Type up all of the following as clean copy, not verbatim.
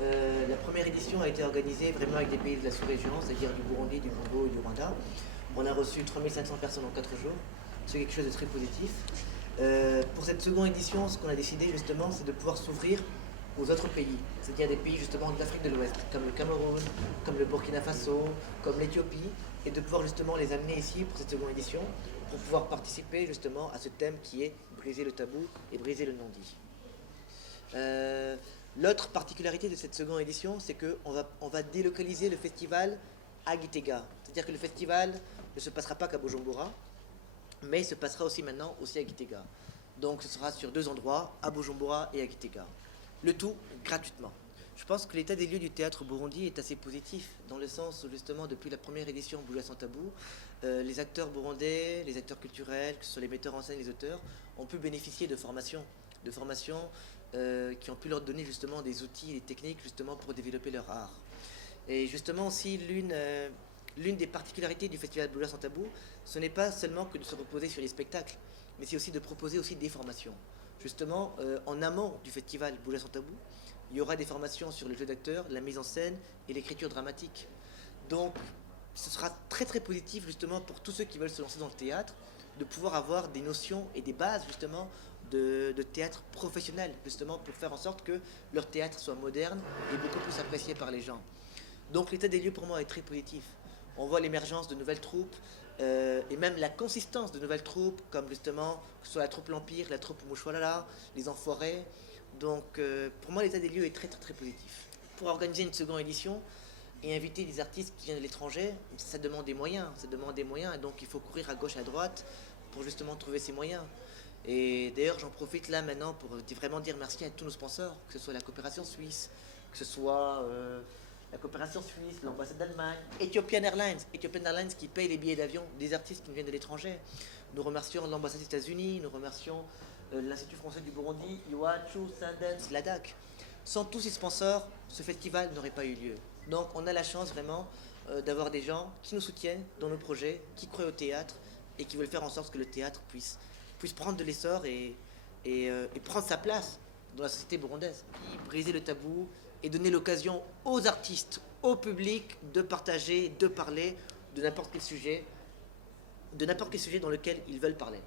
La première édition a été organisée vraiment avec des pays de la sous-région, c'est-à-dire du Burundi, du Congo et du Rwanda. On a reçu 3500 personnes en 4 jours. C'est quelque chose de très positif. Pour cette seconde édition, ce qu'on a décidé justement, c'est de pouvoir s'ouvrir aux autres pays, c'est-à-dire des pays justement de l'Afrique de l'Ouest, comme le Cameroun, comme le Burkina Faso, comme l'Éthiopie, et de pouvoir justement les amener ici pour cette seconde édition, pour pouvoir participer justement à ce thème qui est briser le tabou et briser le non-dit. L'autre particularité de cette seconde édition, c'est qu'on va délocaliser le festival à Gitega. C'est-à-dire que le festival ne se passera pas qu'à Bujumbura, mais se passera aussi maintenant aussi à Gitega. Donc ce sera sur 2 endroits, à Bujumbura et à Gitega. Le tout gratuitement. Je pense que l'état des lieux du théâtre burundi est assez positif, dans le sens où justement depuis la première édition Bouger sans tabou, les acteurs burundais, les acteurs culturels, que ce soit les metteurs en scène, les auteurs, ont pu bénéficier de formations qui ont pu leur donner justement des outils et des techniques justement pour développer leur art. Et justement aussi l'une des particularités du festival Bouger sans tabou, ce n'est pas seulement que de se reposer sur les spectacles, mais c'est aussi de proposer aussi des formations. Justement, en amont du festival Bouger sans tabou, il y aura des formations sur le jeu d'acteur, la mise en scène et l'écriture dramatique. Donc, ce sera très très positif justement pour tous ceux qui veulent se lancer dans le théâtre, de pouvoir avoir des notions et des bases justement de théâtre professionnel, justement pour faire en sorte que leur théâtre soit moderne et beaucoup plus apprécié par les gens. Donc l'état des lieux pour moi est très positif. On voit l'émergence de nouvelles troupes et même la consistance de nouvelles troupes, comme justement que ce soit la troupe L'Empire, la troupe Mouchoualala, les Enfoirés. Donc pour moi l'état des lieux est très très très positif. Pour organiser une seconde édition et inviter des artistes qui viennent de l'étranger, ça demande des moyens, et donc il faut courir à gauche à droite pour justement trouver ces moyens. Et d'ailleurs j'en profite là maintenant pour vraiment dire merci à tous nos sponsors, que ce soit la coopération suisse, que ce soit la coopération suisse, l'ambassade d'Allemagne, Ethiopian Airlines qui paye les billets d'avion des artistes qui viennent de l'étranger. Nous remercions l'ambassade des États-Unis, nous remercions l'Institut français du Burundi, Iwachu, Sundance, l'ADAC. Sans tous ces sponsors, ce festival n'aurait pas eu lieu. Donc on a la chance vraiment d'avoir des gens qui nous soutiennent dans nos projets, qui croient au théâtre et qui veulent faire en sorte que le théâtre puisse prendre de l'essor et prendre sa place dans la société burundaise. Briser le tabou et donner l'occasion aux artistes, au public de partager, de parler de n'importe quel sujet, dans lequel ils veulent parler.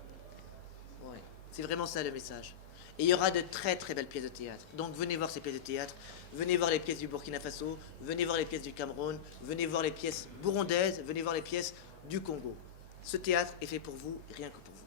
Ouais. C'est vraiment ça le message. Et il y aura de très très belles pièces de théâtre. Donc venez voir ces pièces de théâtre, venez voir les pièces du Burkina Faso, venez voir les pièces du Cameroun, venez voir les pièces burundaises, venez voir les pièces du Congo. Ce théâtre est fait pour vous, rien que pour vous.